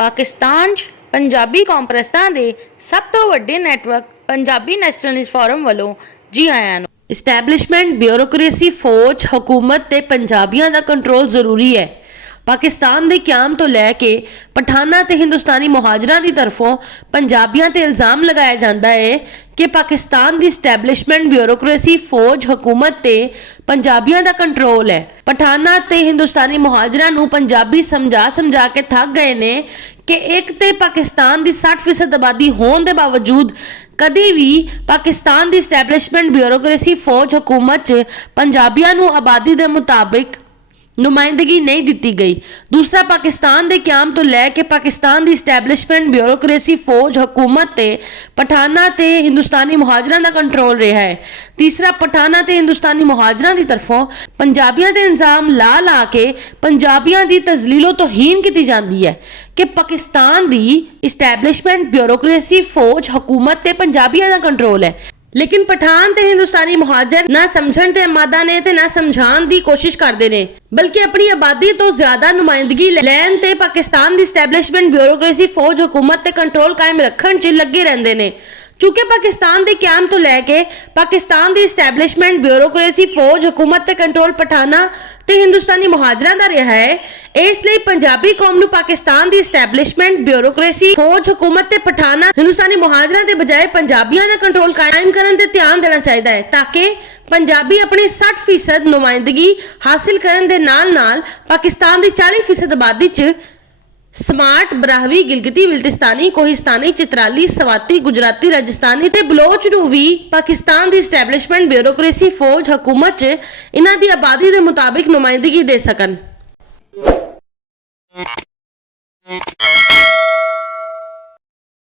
ਪਾਕਿਸਤਾਨ 'ਚ ਪੰਜਾਬੀ ਕਾਨਫਰੰਸਾਂ ਦੇ ਸਭ ਤੋਂ ਵੱਡੇ ਨੈਟਵਰਕ ਪੰਜਾਬੀ ਨੈਸ਼ਨਲਿਸਟ ਫੋਰਮ ਵੱਲੋਂ ਜੀ ਆਇਆਂ ਨੂੰ। ਇਸਟੈਬਲਿਸ਼ਮੈਂਟ, ਬਿਊਰੋਕ੍ਰੇਸੀ, ਫੌਜ, ਹਕੂਮਤ ਤੇ ਪੰਜਾਬੀਆਂ ਦਾ ਕੰਟਰੋਲ ਜ਼ਰੂਰੀ ਹੈ। ਪਾਕਿਸਤਾਨ ਦੇ ਕਿਆਮ ਤੋਂ ਲੈ ਕੇ ਪਠਾਨਾਂ ਤੇ ਹਿੰਦੁਸਤਾਨੀ ਮੁਹਾਜਰਾਂ ਦੀ ਤਰਫੋਂ ਪੰਜਾਬੀਆਂ ਤੇ ਇਲਜ਼ਾਮ ਲਗਾਇਆ ਜਾਂਦਾ ਹੈ ਕਿ ਪਾਕਿਸਤਾਨ ਦੀ ਇਸਟੈਬਲਿਸ਼ਮੈਂਟ, ਬਿਊਰੋਕ੍ਰੇਸੀ, ਫੌਜ, ਹਕੂਮਤ ਤੇ ਪੰਜਾਬੀਆਂ ਦਾ ਕੰਟਰੋਲ ਹੈ। ਪਠਾਨਾਂ ਤੇ ਹਿੰਦੁਸਤਾਨੀ ਮੁਹਾਜਰਾਂ ਨੂੰ ਪੰਜਾਬੀ ਸਮਝਾ ਕੇ ਥੱਕ ਗਏ ਨੇ ਕਿ ਇੱਕ ਤੇ ਪਾਕਿਸਤਾਨ ਦੀ 60% ਆਬਾਦੀ ਹੋਣ ਦੇ ਬਾਵਜੂਦ ਕਦੀ ਵੀ ਪਾਕਿਸਤਾਨ ਦੀ ਇਸਟੈਬਲਿਸ਼ਮੈਂਟ, ਬਿਊਰੋਕ੍ਰੇਸੀ, ਫੌਜ, ਹਕੂਮਤ 'ਚ ਪੰਜਾਬੀਆਂ ਨੂੰ ਆਬਾਦੀ ਦੇ ਮੁਤਾਬਿਕ ਨੁਮਾਇੰਦਗੀ ਨਹੀਂ ਦਿੱਤੀ ਗਈ। ਦੂਸਰਾ, ਪਾਕਿਸਤਾਨ ਦੇ ਕਿਆਮ ਤੋਂ ਲੈ ਕੇ ਪਾਕਿਸਤਾਨ ਦੀ ਇਸਟੈਬਲਿਸ਼ਮੈਂਟ, ਬਿਊਰੋਕ੍ਰੇਸੀ, ਫੌਜ, ਹਕੂਮਤ ਤੇ ਪਠਾਨਾਂ ਤੇ ਹਿੰਦੁਸਤਾਨੀ ਮੁਹਾਜਰਾਂ ਦਾ ਕੰਟਰੋਲ ਰਿਹਾ ਹੈ। ਤੀਸਰਾ, ਪਠਾਨਾਂ ਤੇ ਹਿੰਦੁਸਤਾਨੀ ਮੁਹਾਜਰਾਂ ਦੀ ਤਰਫੋਂ ਪੰਜਾਬੀਆਂ ਤੇ ਇਲਜ਼ਾਮ ਲਾ ਕੇ ਪੰਜਾਬੀਆਂ ਦੀ ਤਜ਼ਲੀਲੋ ਤੋਹੀਨ ਕੀਤੀ ਜਾਂਦੀ ਹੈ ਕਿ ਪਾਕਿਸਤਾਨ ਦੀ ਇਸਟੈਬਲਿਸ਼ਮੈਂਟ, ਬਿਊਰੋਕ੍ਰੇਸੀ, ਫੌਜ, ਹਕੂਮਤ ਤੇ ਪੰਜਾਬੀਆਂ ਦਾ ਕੰਟਰੋਲ ਹੈ। ਲੇਕਿਨ ਪਠਾਨ ਤੇ ਹਿੰਦੁਸਤਾਨੀ ਮੁਹਾਜਰ ਨਾ ਸਮਝਣ ਤੇ ਆਮਾਦਾ ਨੇ ਤੇ ਨਾ ਸਮਝਾਉਣ ਦੀ ਕੋਸ਼ਿਸ਼ ਕਰਦੇ ਨੇ, ਬਲਕਿ ਆਪਣੀ ਆਬਾਦੀ ਤੋਂ ਜ਼ਿਆਦਾ ਨੁਮਾਇੰਦਗੀ ਲੈਣ ਤੇ ਪਾਕਿਸਤਾਨ ਦੀ ਇਸਟੈਬਲਿਸ਼ਮੈਂਟ, ਬਿਊਰੋਕ੍ਰੇਸੀ, ਫੌਜ, ਹਕੂਮਤ ਤੇ ਕੰਟਰੋਲ ਕਾਇਮ ਰੱਖਣ 'ਚ ਲੱਗੇ ਰਹਿੰਦੇ ਨੇ। ਚूंकि पाकिस्तान के क्याम तो लैके पाकिस्तान की इस्टैबलिशमेंट, ब्यूरोक्रेसी, फौज, हुकूमत ते कंट्रोल पठाना ते हिंदुस्तानी मुहाजरां दा रहा है, इसलिए पंजाबी कौम नूं पाकिस्तान की इस्टैबलिशमेंट, ब्यूरोक्रेसी, फौज, हुकूमत ते पठाना हिंदुस्तानी मुहाजरां के बजाय पंजाबियों का कंट्रोल कायम करन ते ध्यान देना चाहिए है, ताकि पंजाबी अपनी 60% नुमाइंदगी हासिल करन दे नाल पाकिस्तान की 40% आबादी च स्मार्ट, बराहवी, गिलगिती, बिल्तिस्तानी, कोहिस्तानी, चित्राली, सवाती, गुजराती, राजस्थानी ते बलोच नूं भी पाकिस्तान की इस्टैबलिशमेंट, ब्यूरोक्रेसी, फौज, हुकूमत च इन्हां दी आबादी के मुताबिक नुमाइंदगी दे सकन।